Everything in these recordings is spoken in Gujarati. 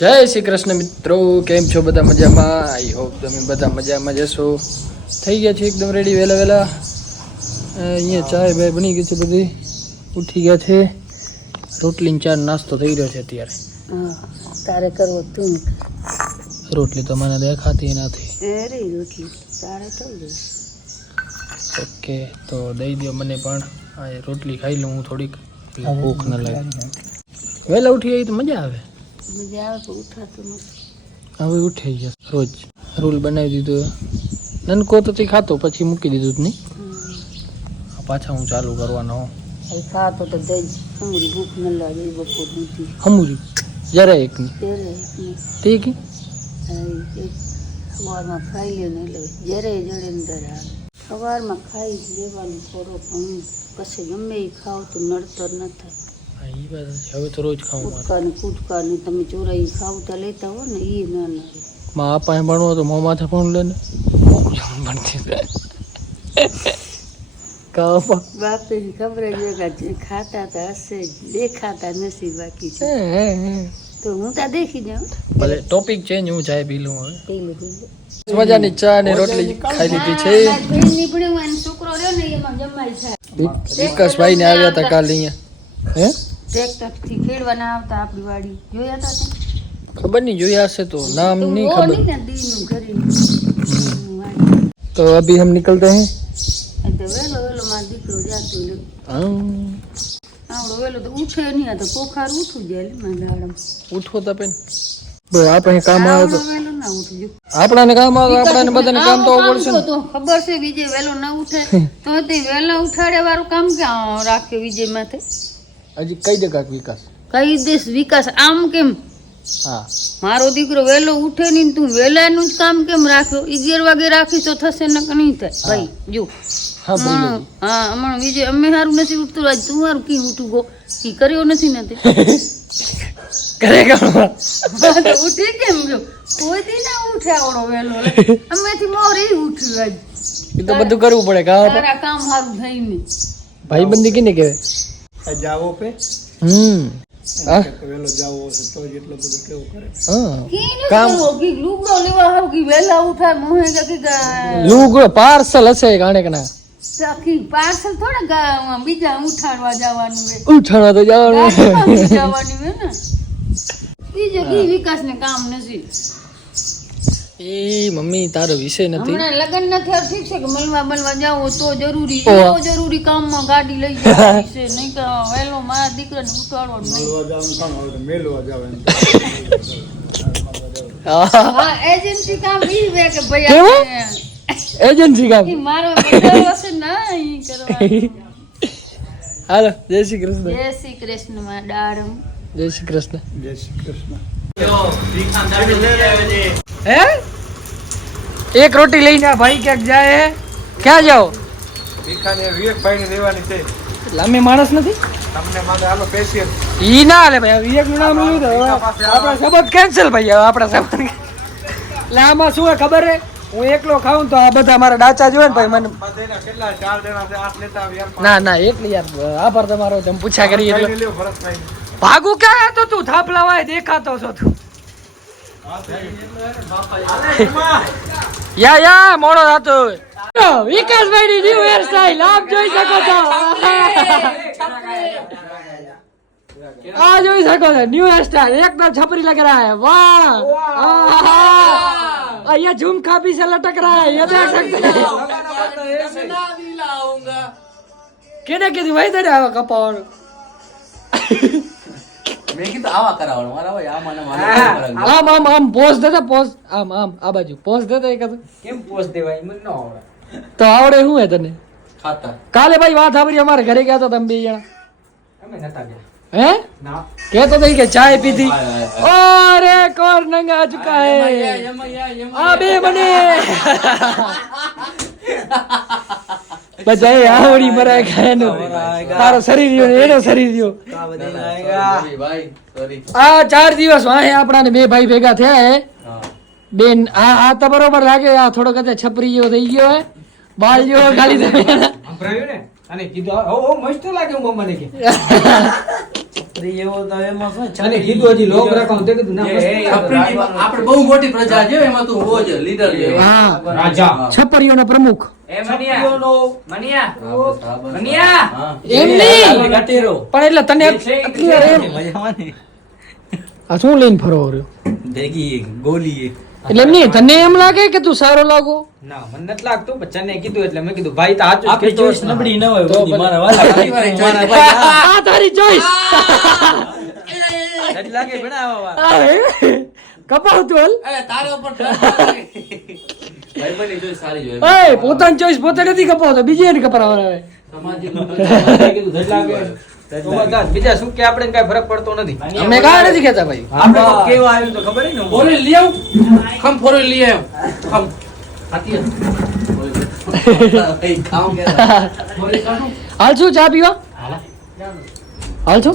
જય શ્રી કૃષ્ણ મિત્રો કેમ છો બધા મજામાં? આઈ હોપ તમે બધા મજામાં જશો થઈ ગયા છે એકદમ રેડી વહેલા વહેલા. અહીંયા ચાય બાય બની ગઈ છે બધી. ઉઠી ગયા છે. રોટલી ને ચા નાસ્તો થઈ રહ્યો છે અત્યારે. તારે કરવો તું રોટલી તો મને દેખાતી નથી. રોટલી તારે ઓકે તો દઈ દો મને પણ. આ રોટલી ખાઈ લઉં હું થોડીક. ભૂખ ન લાગે. વહેલા ઉઠી આવી તો મજા આવે. મજા આવે પણ ઉઠાતું નથી હવે ઉઠી જશે રોજ. રૂલ બનાવી દીધો. નનકો તો તે ખાતો પછી મૂકી દીધું જ નહીં. હમ. પાછા હું ચાલુ કરવાનો હોઉં. એ ખાતો તો દઈ જ. હમણાં ભૂખ ન લાગે એ બપોર નથી હમુરી જરા એક ની? ત્યારે એકને તે કી એક સવારમાં ખાઈ લે ને એટલે જ્યારે જડે અંદર આવે. સવારમાં ખાઈ જ લેવાનું થોડો ઘણું પછી ગમે એ ખાવ તો નડતર ન થાય. હવે તો રોજ ખાવું કુટકાની કૂટકા ને કૂટકા ને તમે ચોરાઈ ખાવતા લેતા હો ને એ ના ના. માં આપાએ ભણવો તો મોં માથે ફોન લે ને. ભણતી કાપા બાપે ખબર જ ખાતા તા હશે દેખાતા નથી બાકી છે તો હું ત્યાં દેખી જાઉં? ભલે ટોપિક ચેન્જ હું ચાય પી લઉં હવે મજાની ચા ને રોટલી ખાઈ લીધી છે. વિકાસભાઈ ને આવ્યા હતા કાલે અહીંયા. હે? ટ્રેક્ટરથી ખેડવાના આવતા આપણી વાડી. જોયા હતા ખબર નહીં જોયા હશે તો. નામ નહીં ખબર. તો અભી હમ નીકળતે હે? તો વેલો વેલો મારો દીકરો જાતો આવડો વેલો ઉઠું જાય ઉઠો તપે આપણે કામ આવે તો આપણાને કામ આવે ખબર છે વિજય વેલો ન ઉઠે તો તે વેલો ઉઠાડે વાળું કામ ક્યાં રાખ્યો વિજય માથે. હજી કઈ દે કાક વિકાસ? કઈ દેશ વિકાસ? આમ કેમ? હા. મારો દીકરો વહેલો ઉઠે નહીં ને તું વહેલાનું જ કામ કેમ રાખ્યો અગિયાર વાગે રાખીશ તો થશે ને નહીં થાય? ભાઈ જો. હા બોલો. હમણાં- હા હમણાં વિજય અમે સારું નથી ઉઠતું. આજ તું સારું કી ઉઠું ગો? ઈ કર્યો નથી ને તે? કરેગા તો ઉઠી કેમ જો કોઈ દી ના ઉઠે આવડો વહેલો. લે. અમેથી મોરી ઉઠ્યું આજ. એ તો બધું કરવું પડે કામ તારા કામ સારું થઈ ને ભાઈ બંધી કેને કહેવાય? જાવો પે. હમ. વેલો જાવો હશે તો કેવું કરે. કી ન કામ- લુગડો લેવા હારું કી વહેલા ઉઠાય મોહે કે લુગડો પાર્સલ હશે ના. પાર્સલ થોડા બીજા ઉઠાડવા જવાનું ઉઠાડવા તો જવાનું જવાનું હોય ને. બીજો કી વિકાસ ને કામ નથી. એ મમ્મી તારો વિષય નથી. હમણાં લગન નથી થયા ઠીક છે કે મળવા બનવા જાવ તો જરૂરી. એવો જરૂરી કામમાં ગાડી લઈ જવાની છે નહીં કે વેલો મારા દીકરાને ઉઠાડવો નહીં. મળવા જવાનું કામ આવે તો મેલવા જાવ હા. એજન્સી કામ ઈ વે કે ભાઈ કેવું? આપણે- એજન્સી કામ? ઈ મારો બંધારો હશે ના ઈ કરવાનું. હાલો જય શ્રી કૃષ્ણ. જય શ્રી કૃષ્ણમાં ડાળમ. જય શ્રી કૃષ્ણ. જય શ્રી કૃષ્ણ. હે? એક રોટી લઈને ભાઈ ક્યાંક જાય ક્યાં જાઓ? વિવેકભાઈ દેવાની છે. લાંબી માણસ નથી? ઈ ના હાલે ભાઈ વિવેકનું નામ લીધું. આપણા સંબંધ કેન્સલ ભાઈ હવે આપણા સંબંધ. એટલે આમાં શું ખબર હે? હું એકલો ખાઉં તો આ બધા મારા ડાચા જોવે ને ભાઈ મને ના ના એટલી યાર આભાર તમારો તમે પૂછ્યા કરી એટલે ભાઈને લ્યો ભરતભાઈ ભાગુ ક્યાં હતો તું થાપલા વાય દેખાતો છો તું યા યા મોડો થતો વિકાસભાઈ ની ન્યુ હેર સ્ટાઈલ આપ જોઈ શકો છો આ જોઈ શકો છો ન્યુ હેર સ્ટાઈલ એકદમ છપરી લગ रहा है वाह आहा। ये झुमका भी से लटक रहा है ये देख सकते हैं કેને કીધું ભાઈ તને આવા કપાવાનું મેં કીધું આવા કરાવવાનું. મારા ભાઈ આમાં મારે આમ આમ આમ પોઝ દેતા પોઝ. આમ આમ આ બાજુ. પોઝ દેતા એક કેમ પોસ્ટ દેવાય? મને ન આવડે. તો આવડે શું હે તને? ખાતા કાલે ભાઈ વાત સાંભળી અમારે ઘરે ગયા તો તમે બે જણા. અમે નતા ગયા. હે? ના. તો કે ચાય પીધી. ઓરે કોર નંગા ચુકા હે આ બે મને બધાય આવડી મરાય ખાયનો તારો શરીર રહ્યો એનો શરીર રહ્યો. Sorry, ભાઈ સોરી આ ચાર દિવસ વાહે આપણાને બે ભાઈ ભેગા થયા હે. બેન આ આ તો બરોબર લાગે આ થોડો કદે છપરી જેવો થઈ ગયો હે. બાલ જેવો ખાલી થઈ અને કીધું ઓ ઓ મસ્ત લાગે હું કે. અને કીધું હજી લોક રાખો તે કીધું ના મસ્ત લાગે. આપણે આપણે બહુ મોટી પ્રજા છે એમાં તું હોવો જ લીડર છે. હા. રાજા. છપરીઓનો પ્રમુખ. એટલે શું લઈને ફરો રહ્યો? એટલે એમ નહીં તને એમ લાગે કે તું સારો લાગો? ના મને નથી લાગતું બચ્ચાને કીધું એટલે મેં કીધું ભાઈ તો સાચું જ આપણી કહેતો ચોઈસ નબળી ન હોય તો મારા વાલા. સાચી વાત, મારા ચોઈસ. ભાઈ, આ તારી ચોઈસ. લાગે ભણાવવા. વાળા. કપાવ તું અરે, તારા ઉપર trust લાગે. ભાઈબંધની ચોઈસ સારી જ હોય. પોતાની ચોઈસ પોતે નથી કપાવતો બીજી એને કપાવવાનો આવે બીજા શું કે આપણે કઈ ફરક પડતો નથી. અમે કાંઈ નથી કહેતા ભાઈ. આપણે કોક આવ્યું તો ખબર ને? ફોરેન લઈ આવ. ખમ લઈ કે હાલ ચા પીવા? હાલ. છો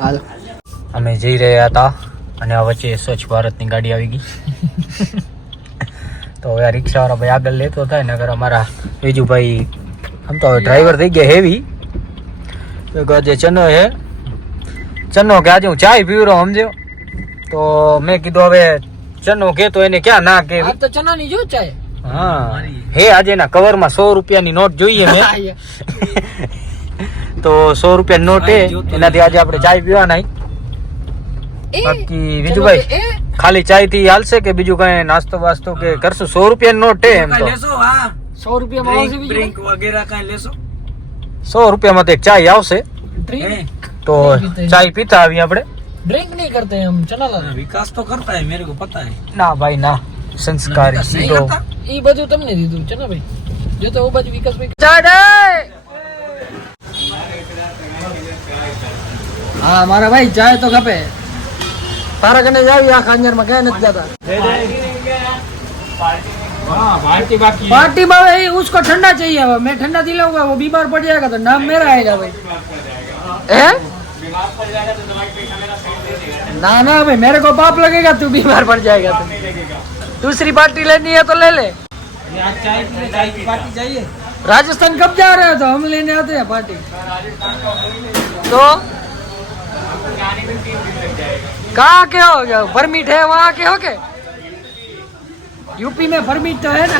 હાલ અમે જઈ રહ્યા હતા અને આ વચ્ચે સ્વચ્છ ભારતની ગાડી આવી ગઈ. તો હવે આ રિક્ષાવાળા ભાઈ આગળ લેતો થાય ઘર અમારા બીજુભાઈ આમ તો હવે ડ્રાઈવર થઈ ગયા હેવી જે ચનો હે? ચનો કે આજે હું ચાય પીવી રહ્યો સમજ્યો? તો મેં કીધું હવે ચનો કે તો એને ક્યાં ના કે? તો ચનો ની જો ચાય. હા હે આજે એના કવરમાં સો રૂપિયાની નોટ જોઈએ મેં. તો સો રૂપિયાની નોટ હે એનાથી આજે આપણે ચાય પીવાના હી. બાકી વિજુભાઈ ખાલી ચાયથી હાલશે કે બીજું કઈ નાસ્તો વાસ્તો કે કરશું? સો રૂપિયા નો ટે એમ તો. સો રૂપિયા માં આવશે ડ્રિંક વગેરે કઈ લેશો? સો રૂપિયા માં તો એક આવશે. તો ચાય પીતા આવી આપણે. ડ્રિંક નહીં કરતા હમ ચલા વિકાસ તો કરતા હે મેરે કો પતા હે ના ભાઈ ના. સંસ્કારી સીધો. ઈ બધું તમને દીધું ચલા ભાઈ? જો તો ઓ બાજુ વિકાસ ભાઈ. ચાડે હા મારા ભાઈ ચાય તો ખપે. તારા કને જાવી આ ખાંજર માં ક્યાં નથી જતા पार्टी में भाई उसको ठंडा चाहिए अब मैं ठंडा दिलाऊंगा वो बीमार पड़ जाएगा तो नाम मेरा आएगा भाई है ना ना भाई मेरे को पाप लगेगा तू बीमार पड़ जाएगा तो दूसरी पार्टी लेनी है तो ले ले राजस्थान कब जा रहे हो तो हम लेने आते हैं पार्टी तो कहाँ के हो गया परमिट है वहाँ के हो के यूपी में परमिट तो है ना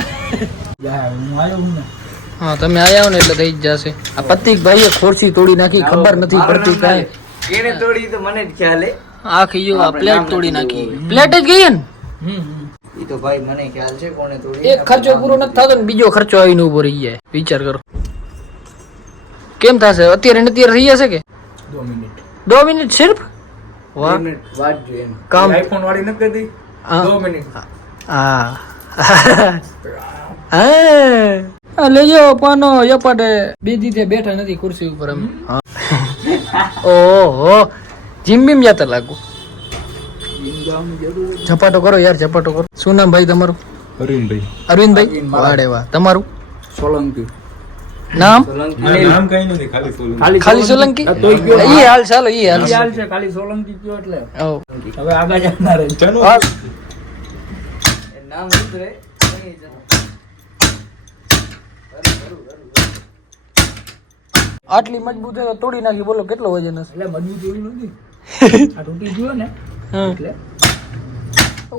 હા તમે આયા હો ને એટલે થઈ જ જશે આ પતિક ભાઈએ ખોરસી તોડી નાખી ખબર નથી પડતી કાંઈ એને તોડી તો મને જ ખ્યાલ હે આખી જો આ પ્લેટ તોડી નાખી પ્લેટ જ ગઈ ને ઈ તો ભાઈ મને ખ્યાલ છે કોને તોડી એક ખર્ચો પૂરો નથી થતો ને બીજો ખર્ચો આવીને ઉભો રહી જાય વિચાર કરો કેમ થશે અત્યારે ને અત્યારે થઈ જશે કે દો મિનિટ સિર્ફ વાહ. વાત જો કામ આઈફોન વાળી નથી કરી દો મિનિટ. હા. હા. લેજો પાનો યપાટે બે દીધે બેઠા નથી ખુરશી ઉપર એમ. ઓહો. જીમ બીમ જતા લાગુ. ઝપાટો કરો યાર ઝપાટો કરો. શું નામ ભાઈ તમારું? અરવિંદભાઈ. અરવિંદભાઈ? વાડે વાહ. તમારું? સોલંકી. નામ? નામ કઈ નથી ખાલી સોલંકી. ખાલી સોલંકી? ઈ હાલ. ચાલો ઈ હાલ. છે ખાલી સોલંકી કયો એટલે. હવે આગળ જનાર ચનો નામ ઉતરે આટલી મજબૂત છે તો તોડી નાખી બોલો કેટલો વજન હશે? એટલે મજબૂત એવી નથી. આ તૂટી ગયો ને. એટલે.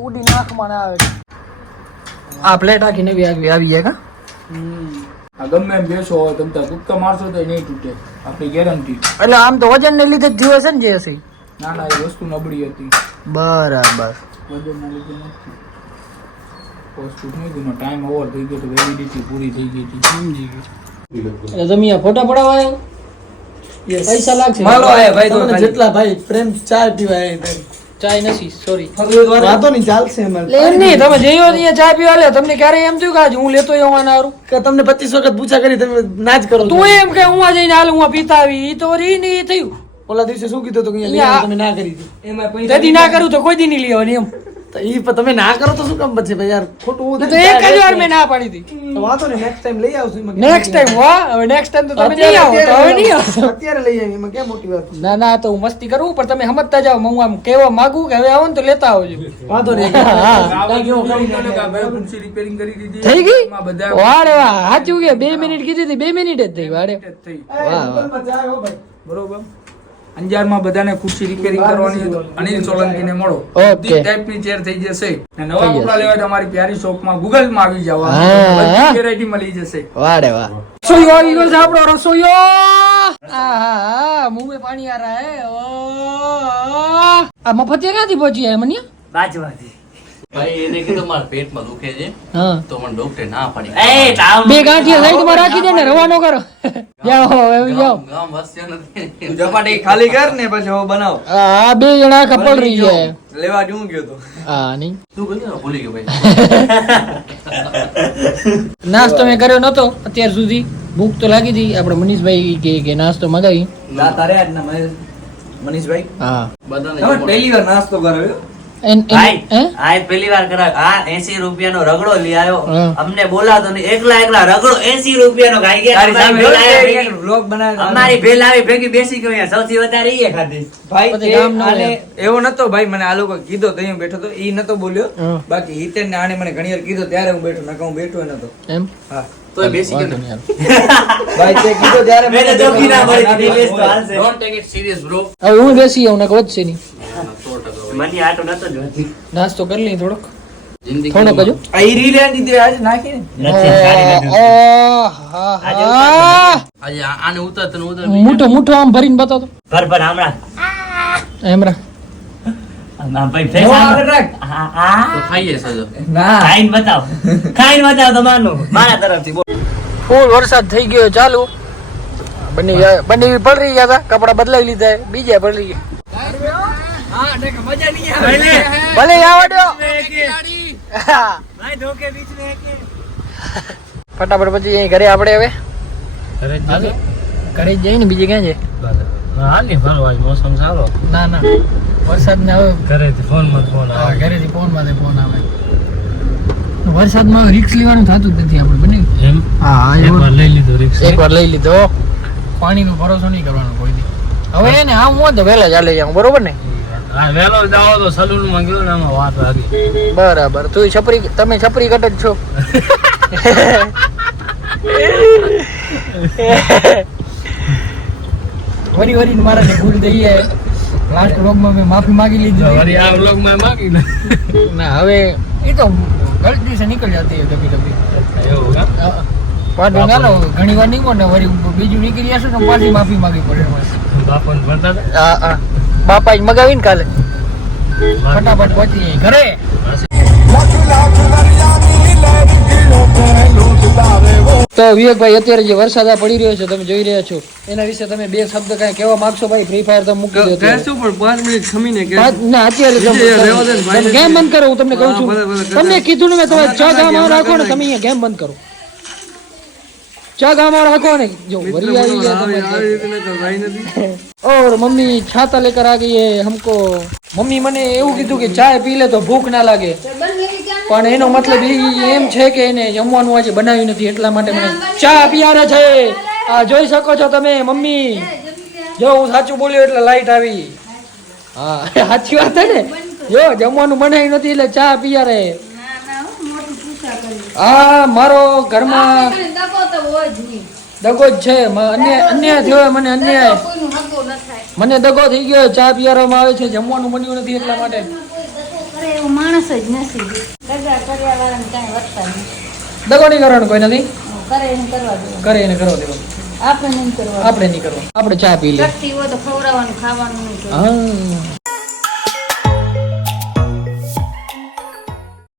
ઉડી નાખમાં આવે. આ પ્લેટ આખી નવી આવી આવી જાય કા? ગમે એમ બેસો હોય તમે ત્યાં કૂદકા મારશો તો નહીં તૂટે. આપણી ગેરંટી એટલે આમ તો વજન ને લીધે જ જીવે છે ને જે હશે. ના ના એ વસ્તુ નબળી હતી. બરાબર. વજનના લીધે નથી. વસ્તુ થઈ ગયું ટાઈમ ઓવર થઈ ગયો તો વેલિડિટી પૂરી થઈ ગઈ હતી. સમજી એટલે તમે ફોટા પડાવવા આવ્યો? પૈસા લાગશે. આયા ભાઈ. જેટલા ભાઈ. પ્રેમ ચાર પીવા આયા હતા. ચાય નથી સોરી વાંધો નહીં ચાલશે અમારે. નહીં તમે જઈ ચા પીવા લે. તમને ક્યારે એમ થયું કે આજ હું લેતો આવું આના હારું? કે તમને પચીસ વખત પૂછા કરી તમે ના જ કરો તું એમ કે હું આ જઈને હાલ હું પીતા આવી ઈ તો નહીં થયું. ઓલા દિવસે શું કીધું હતું કે અહીંયા અહીંયા તમે ના કરી હતી એમાં ના કરું તો કોઈ દી નહીં લેવાની એમ. તો ઈ તમે ના કરો તો શું કામ પછી ભાઈ યાર? ખોટું તો એક જ વાર મેં ના પાડી હતી. તો વાંધો નહીં નેક્સ્ટ ટાઈમ લઈ આવશું એમાં નેક્સ્ટ ટાઈમ વાહ હવે નેક્સ્ટ ટાઈમ તો તમે નહીં આવો તો હવે નહીં આવશો અત્યારે લઈ આવી એમાં ક્યાં મોટી વાત ના ના તો હું મસ્તી કરું પણ તમે સમજતા જાઓ હું આમ કહેવા માંગુ કે હવે આવો ને તો લેતા આવજો. વાંધો નહીં. રિપેરિંગ કરી દીધી. થઈ ગઈ? વાડે વાહ સાચું કે? બે મિનિટ કીધી હતી બે મિનિટ જ થઈ વાડે વાહ વાહ. બરોબર. અંજારમાં બધાને ખુરશી રિપેરિંગ કરવાની હોય તો અનિલ સોલંકીને મળો. બધી ટાઈપની ચેર થઈ જશે. અને નવા કપડા લેવા તમારી પ્યારી શોપમાં ગૂગલમાં આવી જવા બધી વેરાયટી મળી જશે. વાડે વાહ. રસોઈયો આવી ગયો છે આપણો રસોઈયો આહા મુંહ में પાણી આ રહા હે આ મફતિયા ક્યાંથી પહોંચી મને બાજવાથી. ભાઈ એને કીધું મારા પેટમાં દુખે છે. તો મને ડોક્ટરે ના પાડી. બે ગાંઠિયા સાઈડમાં રાખી દે ને રવાનો કરો. જાઓ હવે જાઓ. ગામ ગામ નથી. ઝપાટી ખાલી કર ને પછી હવે બનાવ. આ બે જણા કપલ રહી ગયા. લેવા જવું ગયો તો. હા નહીં. તું કીધું ભૂલી ગયો ભાઈ. નાસ્તો મેં કર્યો નતો અત્યાર સુધી. ભૂખ તો લાગી હતી. આપણે મનીષભાઈ કે કે નાસ્તો મગાવી. ના તારે આજ ના મનીષભાઈ? હા. બધાને પહેલી વાર નાસ્તો કરાવ્યો પહેલી વાર કરાવ આ 80 રૂપિયાનો રગડો લઈ આવ્યો. અમને બોલાવતો નહીં. એકલા એકલા રગડો 80 રૂપિયાનો ખાઈ ગયા. અમારી ભેલ આવી ભેગી- vlog બનાવ્યો અમારી ભેલ આવી ભેગી બેસી ગયો સૌથી વધારે એ ખાધી. ભાઈ પછી તે કામ ન હોય. આને એવો નતો ભાઈ મને આ લોકો કીધો તો બેઠો તો ઈ નતો બોલ્યો. બાકી હિતેન ને આને મને ઘણી વાર કીધો ત્યારે હું બેઠો નકા હું બેઠો નતો. એમ? હા. તોય બેસી ગયો ભાઈ તે કીધો ત્યારે તો મને જોકી ના મળી નતો. દીધી, લેસ તો હાલશે. Don't take it serious bro હવે હું બેસી જાઉં ને વધશે નહીં. મને આટો નતો જોતી નાસ્તો કરી લઈ થોડોક. જિંદગી થોડોક હજુ? આ ઈ રીલ એની દીધી આજે નાખી આજે હા. આજે આ- આને ઉતર તને ઉતર મોટો મોટો આમ ભરીને બતાવો ભર ભર હમણાં બોલ. ફૂલ વરસાદ થઈ ગયો ચાલુ. બંને બની પલરી ગયા હતા કપડા બદલાઈ લીધા બીજા પલરી ગયા. ભલે. આવા દ્યો. હા. ફટાફટ પછી અહીં ઘરે આપણે હવે. હાલો. ઘરે જ જઈએ. ને બીજે ક્યાં છે? મોસમ સારો. ના ના. વરસાદ ને હવે ઘરેથી ફોનમાં ફોન હા, ઘરેથી ફોનમાં ફોન આવે. વરસાદમાં રિક્સ લેવાનું થતું જ નથી આપણે બને? એમ? હા હા લઈ લીધો રિક્સ એક વાર લઈ લીધો. પાણીનો ભરોસો નહીં કરવાનો કોઈ દી. હવે એને આમ હું તો વહેલા ચાલે જાઉં બરોબર ને? વેલો જાઓ તો સલૂનમાં ગયો ને એમાં વાત લાગી બરાબર. તું છપરી તમે છપરી કટ જ છો. વરી વરી મારા ભૂલ થઈ જાય. લાસ્ટ વ્લોગમાં મેં માફી માંગી લીધી. વરી આ વ્લોગમાં માગી ને. ના હવે એ તો ગલતી સે નીકળ જતી है કભી કભી. એવું ઘણી વાર નીકળો ને વળી બીજું નીકળી જશે તો પાછી માફી માગી પડે. બાપોને ભણતા હા હા. બાપા મગાવીને કાલે. ફટાફટ પહોંચી ઘરે. તો વિવેકભાઈ અત્યારે જે વરસાદ આ પડી રહ્યો છે તમે જોઈ રહ્યા છો. એના વિશે તમે બે શબ્દ કઈ કહેવા માંગશો ભાઈ? ફ્રી ફાયર તો મૂકી દો અત્યારે. પણ 5 મિનિટ ખમીને કે ના અત્યારે તમે- ગેમ બંધ કરો હું તમને કહું છું. તમને કીધું ને મેં તમે ચા ગામાં રાખો ને તમે અહીંયા ગેમ બંધ કરો. ચા ગામાં રાખો ને. જો વરી આવી ગયા તમે और मम्मी छाता लेकर आ गई है हमको મમ્મી મને એવું કીધું કે ચાય પી લે તો ભૂખ ના લાગે પણ એનો મતલબ ઈ એમ છે કે એને જમવાનું આજે બનાવ્યું નથી એટલા માટે મને ચા પીયારે છે આ જોઈ શકો છો તમે મમ્મી જો હું સાચું બોલ્યો એટલે લાઈટ આવી હા સાચી વાત છે ને જો જમવાનું બનાવ્યું નથી એટલે ચા પીયારે હા મારો ઘરમાં દગો જ છે મ- અન્યાય અન્યાય થયો હોય મને અન્યાય મને દગો થઈ ગયો ચા પીવામાં આવે છે જમવાનું બન્યું નથી એટલા માટે. માણસ જ નથી. દગા કર્યા વાળાને કાંઈ વધતા નથી. દગો નહીં કરવાનો કોઈ નથી. કરે એને કરવા કરે એને દેવો આપણે નહીં કરવા આપણે નહીં કરવાનું. આપણે ચા પી લઈએ શક્તિ હોય તો ખવડાવવાનું ખાવાનું નહીં હા.